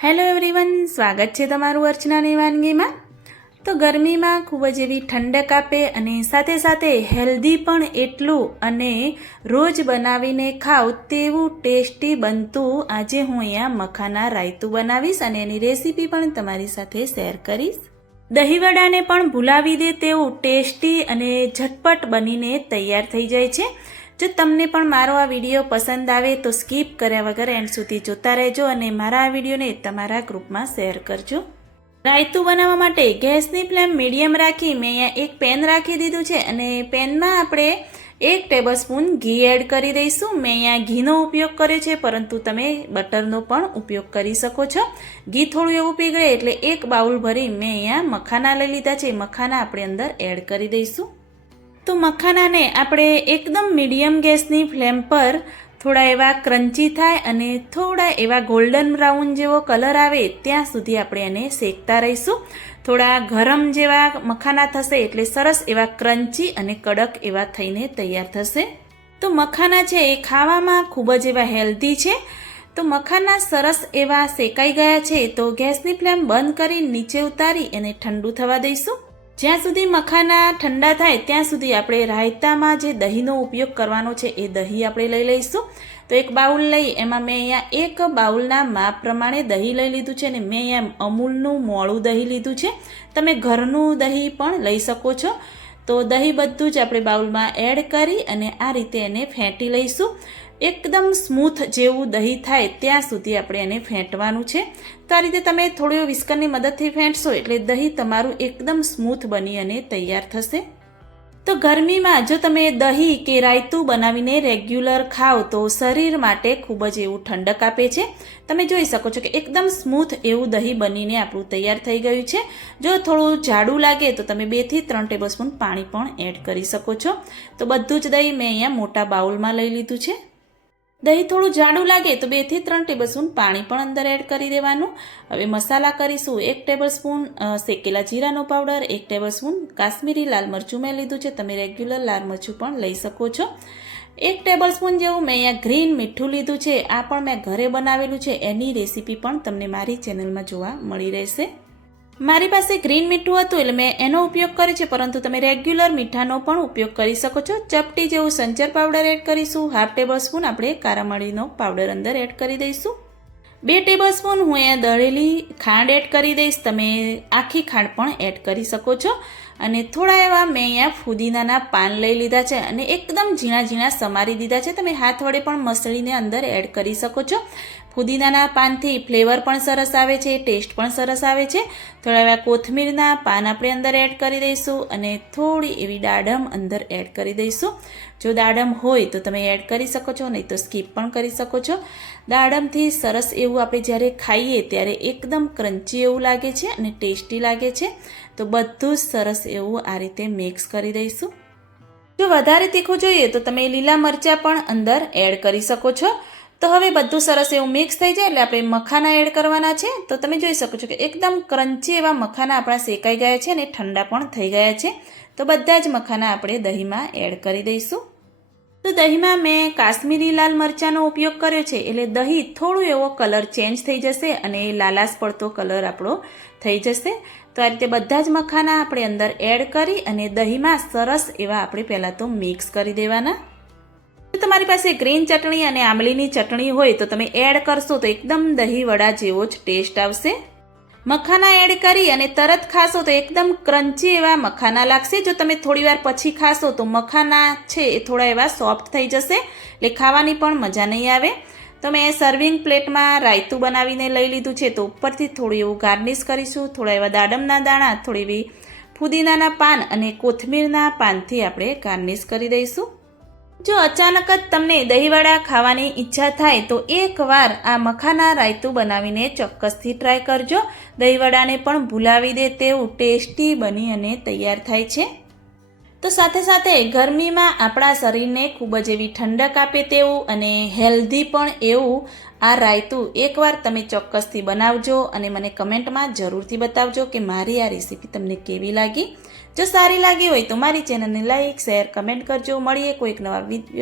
Hello everyone, સ્વાગત છે તમારું અર્ચનાની વાનગીમાં। તો ગરમીમાં ખૂબ જ એવી ઠંડક આપે અને સાથે સાથે હેલ્ધી પણ એટલું અને રોજ બનાવીને ખાવ તેવું ટેસ્ટી બનતું આજે હું અહીંયા મખાના રાયતું બનાવીશ અને એની રેસીપી પણ તમારી સાથે શેર કરીશ। દહીંવડાને પણ ભૂલાવી દે તેવું ટેસ્ટી અને ઝટપટ બનીને તૈયાર થઈ જાય છે। જો તમને પણ મારો આ વિડીયો પસંદ આવે તો સ્કીપ કર્યા વગર એન્ડ સુધી જોતા રહેજો અને મારા આ વિડીયોને તમારા ગ્રુપમાં શેર કરજો। રાયતું બનાવવા માટે ગેસની ફ્લેમ મીડિયમ રાખી મેં અહીંયા એક પેન રાખી દીધું છે અને પેનમાં આપણે 1 ટેબલસ્પૂન ઘી એડ કરી દઈશું। મેં અહીંયા ઘીનો ઉપયોગ કર્યો છે, પરંતુ તમે બટરનો પણ ઉપયોગ કરી શકો છો। ઘી થોડું એવું પીગળે એટલે 1 બાઉલ ભરી મેં અહીંયા મખાના લઈ લીધા છે। મખાના આપણે અંદર એડ કરી દઈશું। તો મખાનાને આપણે એકદમ મીડિયમ ગેસની ફ્લેમ પર થોડા એવા ક્રન્ચી થાય અને થોડા એવા ગોલ્ડન બ્રાઉન જેવો કલર આવે ત્યાં સુધી આપણે એને શેકતા રહીશું। થોડા ગરમ જેવા મખાના થશે એટલે સરસ એવા ક્રન્ચી અને કડક એવા થઈને તૈયાર થશે। તો મખાના છે એ ખાવામાં ખૂબ જ એવા હેલ્ધી છે। તો મખાના સરસ એવા શેકાઈ ગયા છે તો ગેસની ફ્લેમ બંધ કરી નીચે ઉતારી એને ઠંડુ થવા દઈશું। જ્યાં સુધી મખાના ઠંડા થાય ત્યાં સુધી આપણે રાયતામાં જે દહીંનો ઉપયોગ કરવાનો છે એ દહીં આપણે લઈ લઈશું। તો એક બાઉલ લઈ એમાં મેં અહીંયા 1 બાઉલના માપ પ્રમાણે દહીં લઈ લીધું છે અને મેં અહીંયા અમૂલનું મોળું દહીં લીધું છે। તમે ઘરનું દહીં પણ લઈ શકો છો। તો દહીં બધું જ આપણે બાઉલમાં એડ કરી અને આ રીતે એને ફેંટી લઈશું। એકદમ સ્મૂથ જેવું દહીં થાય ત્યાં સુધી આપણે એને ફેંટવાનું છે। તો આ રીતે તમે થોડી વિસ્કરની મદદથી ફેંટશો એટલે દહીં તમારું એકદમ સ્મૂથ બની અને તૈયાર થશે। તો ગરમીમાં જો તમે દહીં કે રાયતું બનાવીને રેગ્યુલર ખાઓ તો શરીર માટે ખૂબ જ એવું ઠંડક આપે છે। તમે જોઈ શકો છો કે એકદમ સ્મૂથ એવું દહીં બનીને આપણું તૈયાર થઈ ગયું છે। જો થોડું જાડું લાગે તો તમે 2 થી 3 ટેબલસ્પૂન પાણી પણ એડ કરી શકો છો। તો બધું જ દહીં મેં અહીંયા મોટા બાઉલમાં લઈ લીધું છે। દહીં થોડું જાડું લાગે તો 2 થી 3 ટેબલસ્પૂન પાણી પણ અંદર એડ કરી દેવાનું। હવે મસાલા કરીશું। 1 ટેબલસ્પૂન શેકેલા જીરાનો પાવડર, 1 ટેબલસ્પૂન કાશ્મીરી લાલ મરચું મેં લીધું છે, તમે રેગ્યુલર લાલ મરચું પણ લઈ શકો છો। 1 ટેબલસ્પૂન જેવું મેં અહીંયા ગ્રીન મીઠું લીધું છે, આ પણ મેં ઘરે બનાવેલું છે, એની રેસીપી પણ તમને મારી ચેનલમાં જોવા મળી રહેશે। મારી પાસે ગ્રીન મીઠું હતું એટલે મેં એનો ઉપયોગ કર્યો છે, પરંતુ તમે રેગ્યુલર મીઠાનો પણ ઉપયોગ કરી શકો છો। ચપટી જેવું સંચર પાવડર એડ કરીશું। 1/2 ટેબલસ્પૂન આપણે કાળા મરીનો પાવડર અંદર એડ કરી દઈશું। 2 ટેબલસ્પૂન હું અહીંયા દળેલી ખાંડ એડ કરી દઈશ, તમે આખી ખાંડ પણ એડ કરી શકો છો। અને થોડા એવા મેં અહીંયા ફુદીનાના પાન લઈ લીધા છે અને એકદમ ઝીણા ઝીણા સમારી દીધા છે, તમે હાથ વડે પણ મસળીને અંદર એડ કરી શકો છો। ફુદીનાના પાનથી ફ્લેવર પણ સરસ આવે છે, ટેસ્ટ પણ સરસ આવે છે। થોડા એવા કોથમીરના પાન આપણે અંદર એડ કરી દઈશું અને થોડી એવી દાડમ અંદર એડ કરી દઈશું। જો દાડમ હોય તો તમે એડ કરી શકો છો, નહીં તો સ્કીપ પણ કરી શકો છો। દાડમથી સરસ એવું આપણે જ્યારે ખાઈએ ત્યારે એકદમ ક્રન્ચી એવું લાગે છે અને ટેસ્ટી લાગે છે। તો બધું જ સરસ એવું આ રીતે મિક્સ કરી દઈશું। જો વધારે તીખું જોઈએ તો તમે લીલા મરચાં પણ અંદર એડ કરી શકો છો। તો હવે બધું સરસ એવું મિક્સ થઈ જાય એટલે આપણે મખાના એડ કરવાના છે। તો તમે જોઈ શકો છો કે એકદમ ક્રન્ચી એવા મખાના આપણા શેકાઈ ગયા છે અને ઠંડા પણ થઈ ગયા છે। તો બધા જ મખાના આપણે દહીંમાં એડ કરી દઈશું। તો દહીંમાં મેં કાશ્મીરી લાલ મરચાંનો ઉપયોગ કર્યો છે એટલે દહીં થોડું એવો કલર ચેન્જ થઈ જશે અને લાલાશ પડતો કલર આપણો થઈ જશે। તો આ રીતે બધા જ મખાના આપણે અંદર એડ કરી અને દહીંમાં સરસ એવા આપણે પહેલાં તો મિક્સ કરી દેવાના। જો તમારી પાસે ગ્રીન ચટણી અને આંબલીની ચટણી હોય તો તમે એડ કરશો તો એકદમ દહીં વડા જેવો જ ટેસ્ટ આવશે। મખાના એડ કરી અને તરત ખાશો તો એકદમ ક્રન્ચી એવા મખાના લાગશે। જો તમે થોડી વાર પછી ખાશો તો મખાના છે એ થોડા એવા સોફ્ટ થઈ જશે એટલે ખાવાની પણ મજા નહીં આવે। તો મેં સર્વિંગ પ્લેટમાં રાયતું બનાવીને લઈ લીધું છે, તો ઉપરથી થોડું એવું ગાર્નિશ કરીશું। થોડા એવા દાડમના દાણા, થોડી એવી ફુદીનાના પાન અને કોથમીરના પાનથી આપણે ગાર્નિશ કરી દઈશું। જો અચાનક જ તમને દહીંવડા ખાવાની ઈચ્છા થાય તો એકવાર આ મખાના રાયતું બનાવીને ચોક્કસથી ટ્રાય કરજો। દહીંવડાને પણ ભૂલાવી દે તેવું ટેસ્ટી બની અને તૈયાર થાય છે। તો સાથે સાથે ગરમીમાં આપણા શરીરને ખૂબ જ એવી ઠંડક આપે તેવું અને હેલ્ધી પણ એવું આ રાયતું એકવાર તમે ચોક્કસથી બનાવજો અને મને કમેન્ટમાં જરૂરથી બતાવજો કે મારી આ રેસીપી તમને કેવી લાગી। જો સારી લાગી હોય તો મારી ચેનલને લાઈક, શેર, કમેન્ટ કરજો। મળીએ કોઈક નવા વિડીયો